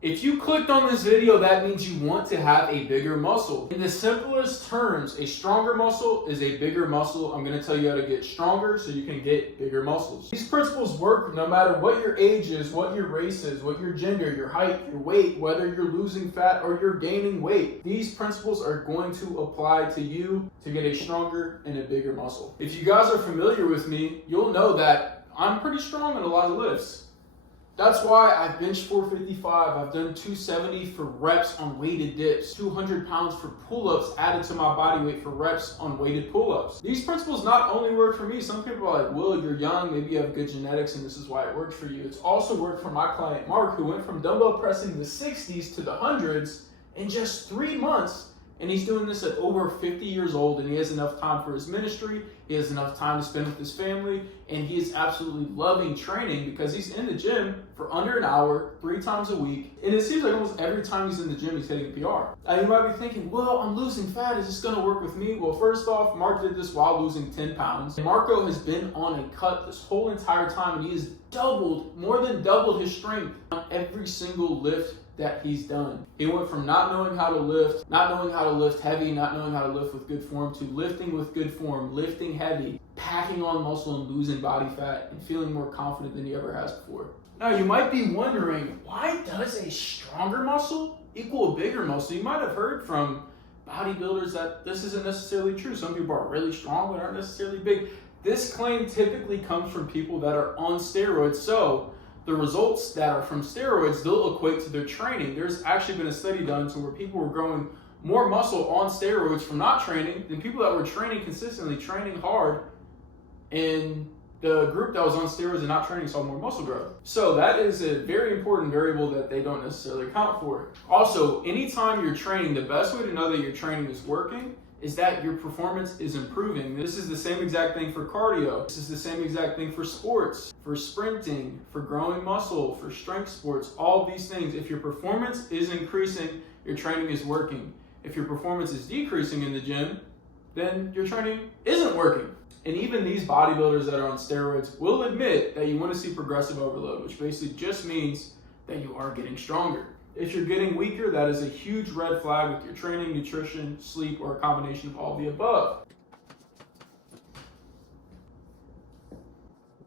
If you clicked on this video, that means you want to have a bigger muscle. In the simplest terms, a stronger muscle is a bigger muscle. I'm going to tell you how to get stronger so you can get bigger muscles. These principles work no matter what your age is, what your race is, what your gender, your height, your weight, whether you're losing fat or you're gaining weight. These principles are going to apply to you to get a stronger and a bigger muscle. If you guys are familiar with me, you'll know that I'm pretty strong in a lot of lifts. That's why I've benched 455, I've done 270 for reps on weighted dips, 200 pounds for pull-ups added to my body weight for reps on weighted pull-ups. These principles not only work for me, some people are like, Will, you're young, maybe you have good genetics and this is why it worked for you. It's also worked for my client Mark, who went from dumbbell pressing the 60s to the hundreds in just 3 months. And he's doing this at over 50 years old, and he has enough time for his ministry, he has enough time to spend with his family, and he is absolutely loving training because he's in the gym for under an hour, 3 times a week. And it seems like almost every time he's in the gym, he's hitting a PR. Now you might be thinking, well, I'm losing fat, is this gonna work with me? Well, first off, Mark did this while losing 10 pounds. Marco has been on a cut this whole entire time, and he has more than doubled his strength on every single lift that he's done. He went from not knowing how to lift, not knowing how to lift heavy, not knowing how to lift with good form, to lifting with good form, lifting heavy, packing on muscle and losing body fat, and feeling more confident than he ever has before. Now you might be wondering, why does a stronger muscle equal a bigger muscle? You might have heard from bodybuilders that this isn't necessarily true. Some people are really strong but aren't necessarily big. This claim typically comes from people that are on steroids, so the results that are from steroids, they'll equate to their training. There's actually been a study done to where people were growing more muscle on steroids from not training than people that were training consistently, training hard, and the group that was on steroids and not training saw more muscle growth. So that is a very important variable that they don't necessarily account for. Also, anytime you're training, the best way to know that your training is working is that your performance is improving. This is the same exact thing for cardio. This is the same exact thing for sports, for sprinting, for growing muscle, for strength sports, all of these things. If your performance is increasing, your training is working. If your performance is decreasing in the gym, then your training isn't working. And even these bodybuilders that are on steroids will admit that you want to see progressive overload, which basically just means that you are getting stronger. If you're getting weaker, that is a huge red flag with your training, nutrition, sleep, or a combination of all of the above.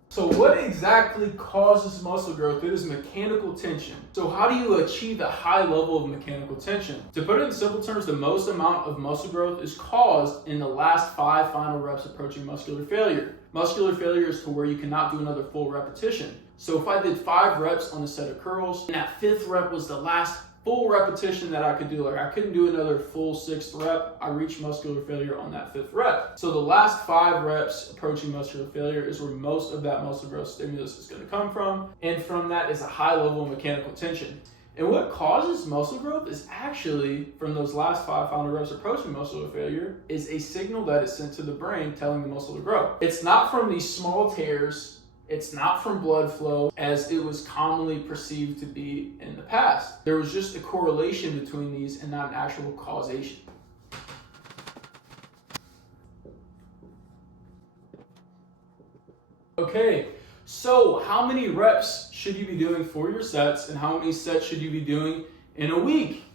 So what exactly causes muscle growth? It is mechanical tension. So how do you achieve a high level of mechanical tension? To put it in simple terms, the most amount of muscle growth is caused in the last 5 final reps approaching muscular failure. Muscular failure is to where you cannot do another full repetition. So if I did 5 reps on a set of curls, and that 5th rep was the last full repetition that I could do, like I couldn't do another full 6th rep, I reached muscular failure on that 5th rep. So the last 5 reps approaching muscular failure is where most of that muscle growth stimulus is going to come from, and from that is a high level of mechanical tension. And what causes muscle growth is actually, from those last 5 final reps approaching muscular failure, is a signal that is sent to the brain telling the muscle to grow. It's not from these small tears, it's not from blood flow as it was commonly perceived to be in the past. There was just a correlation between these and not an actual causation. Okay, so how many reps should you be doing for your sets, and how many sets should you be doing in a week?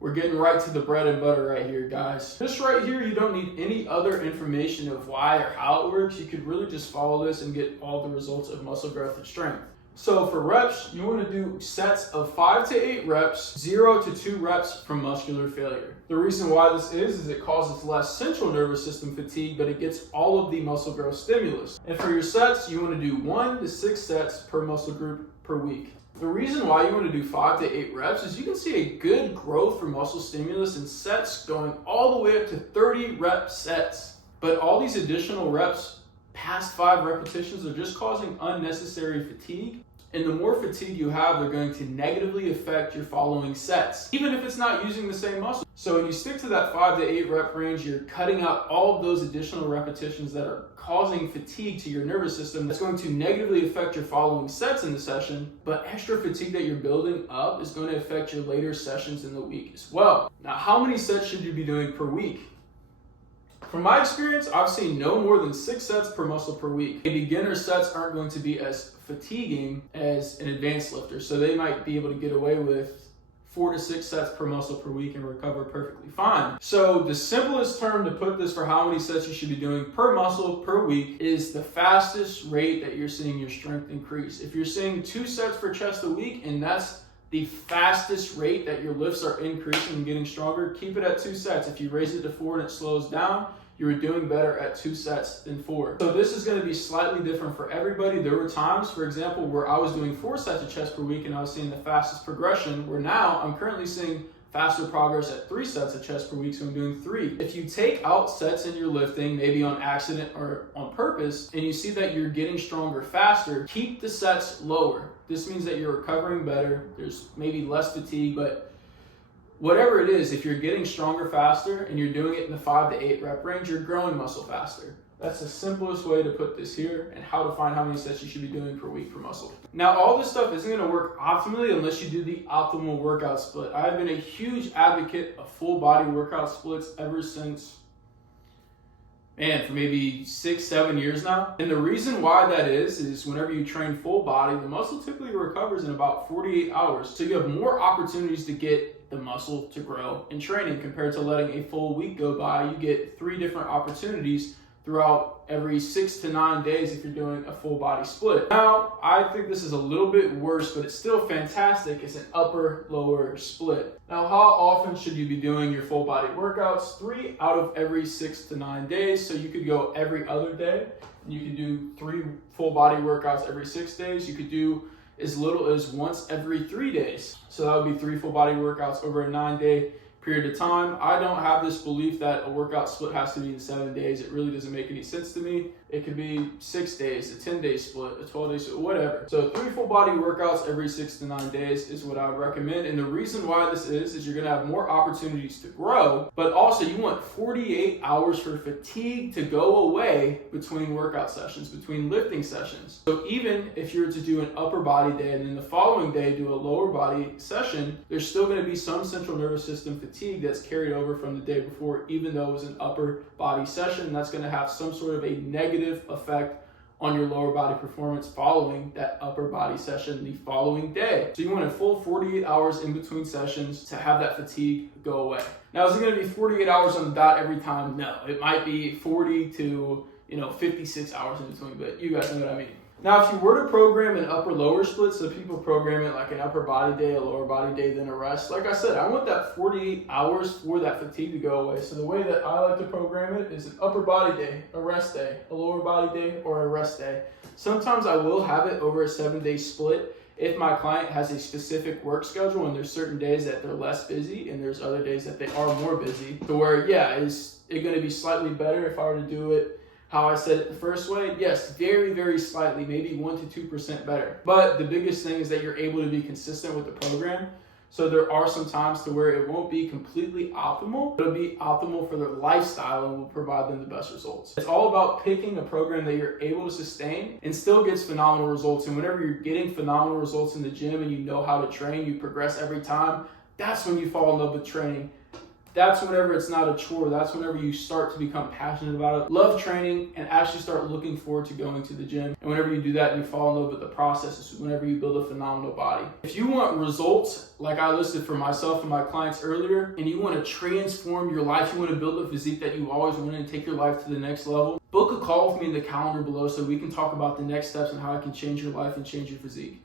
We're getting right to the bread and butter right here, guys. This right here, you don't need any other information of why or how it works. You could really just follow this and get all the results of muscle growth and strength. So for reps, you want to do sets of 5 to 8 reps, 0 to 2 reps from muscular failure. The reason why this is it causes less central nervous system fatigue, but it gets all of the muscle growth stimulus. And for your sets, you want to do 1 to 6 sets per muscle group per week. The reason why you want to do 5 to 8 reps is you can see a good growth for muscle stimulus in sets going all the way up to 30 rep sets. But all these additional reps past 5 repetitions are just causing unnecessary fatigue. And the more fatigue you have, they're going to negatively affect your following sets, even if it's not using the same muscle. So when you stick to that 5 to 8 rep range, you're cutting out all of those additional repetitions that are causing fatigue to your nervous system. That's going to negatively affect your following sets in the session, but extra fatigue that you're building up is going to affect your later sessions in the week as well. Now, how many sets should you be doing per week? From my experience, I've seen no more than 6 sets per muscle per week. A beginner sets aren't going to be as fatiguing as an advanced lifter, so they might be able to get away with 4 to 6 sets per muscle per week and recover perfectly fine. So the simplest term to put this for how many sets you should be doing per muscle per week is the fastest rate that you're seeing your strength increase. If you're seeing 2 sets for chest a week and that's the fastest rate that your lifts are increasing and getting stronger, keep it at 2 sets. If you raise it to 4 and it slows down, you're doing better at 2 sets than 4. So this is going to be slightly different for everybody. There were times, for example, where I was doing 4 sets of chest per week and I was seeing the fastest progression, where now I'm currently seeing faster progress at 3 sets of chest per week, so I'm doing 3. If you take out sets in your lifting, maybe on accident or on purpose, and you see that you're getting stronger faster, keep the sets lower. This means that you're recovering better. There's maybe less fatigue, but whatever it is, if you're getting stronger faster and you're doing it in the 5 to 8 rep range, you're growing muscle faster. That's the simplest way to put this here, and how to find how many sets you should be doing per week per muscle. Now, all this stuff isn't going to work optimally unless you do the optimal workout split. I've been a huge advocate of full body workout splits ever since, for maybe 6-7 years now. And the reason why that is whenever you train full body, the muscle typically recovers in about 48 hours. So you have more opportunities to get the muscle to grow in training compared to letting a full week go by. You get 3 different opportunities throughout every 6 to 9 days if you're doing a full body split. Now, I think this is a little bit worse, but it's still fantastic. It's an upper-lower split. Now, how often should you be doing your full body workouts? 3 out of every 6 to 9 days. So you could go every other day. You could do 3 full body workouts every 6 days. You could do as little as once every 3 days. So that would be 3 full body workouts over a 9-day period of time. I don't have this belief that a workout split has to be in 7 days. It really doesn't make any sense to me. It could be 6 days, a 10-day split, a 12-day split, whatever. So 3 full body workouts every 6 to 9 days is what I would recommend. And the reason why this is you're gonna have more opportunities to grow, but also you want 48 hours for fatigue to go away between workout sessions, between lifting sessions. So even if you were to do an upper body day and then the following day do a lower body session, there's still gonna be some central nervous system fatigue that's carried over from the day before, even though it was an upper body session. That's gonna have some sort of a negative effect on your lower body performance following that upper body session the following day. So you want a full 48 hours in between sessions to have that fatigue go away. Now, is it going to be 48 hours on the dot every time? No, it might be 40 to 56 hours in between, but you guys know what I mean. Now, if you were to program an upper-lower split, so people program it like an upper body day, a lower body day, then a rest. Like I said, I want that 48 hours for that fatigue to go away. So the way that I like to program it is an upper body day, a rest day, a lower body day, or a rest day. Sometimes I will have it over a 7-day split if my client has a specific work schedule and there's certain days that they're less busy and there's other days that they are more busy. To where, is it going to be slightly better if I were to do it how I said it the first way? Yes, very, very slightly, maybe 1 to 2% better. But the biggest thing is that you're able to be consistent with the program. So there are some times to where it won't be completely optimal, but it'll be optimal for their lifestyle and will provide them the best results. It's all about picking a program that you're able to sustain and still gets phenomenal results. And whenever you're getting phenomenal results in the gym and you know how to train, you progress every time, that's when you fall in love with training. That's whenever it's not a chore. That's whenever you start to become passionate about it, love training, and actually start looking forward to going to the gym. And whenever you do that and you fall in love with the process, is whenever you build a phenomenal body. If you want results, like I listed for myself and my clients earlier, and you want to transform your life, you want to build a physique that you always wanted and take your life to the next level, book a call with me in the calendar below so we can talk about the next steps and how I can change your life and change your physique.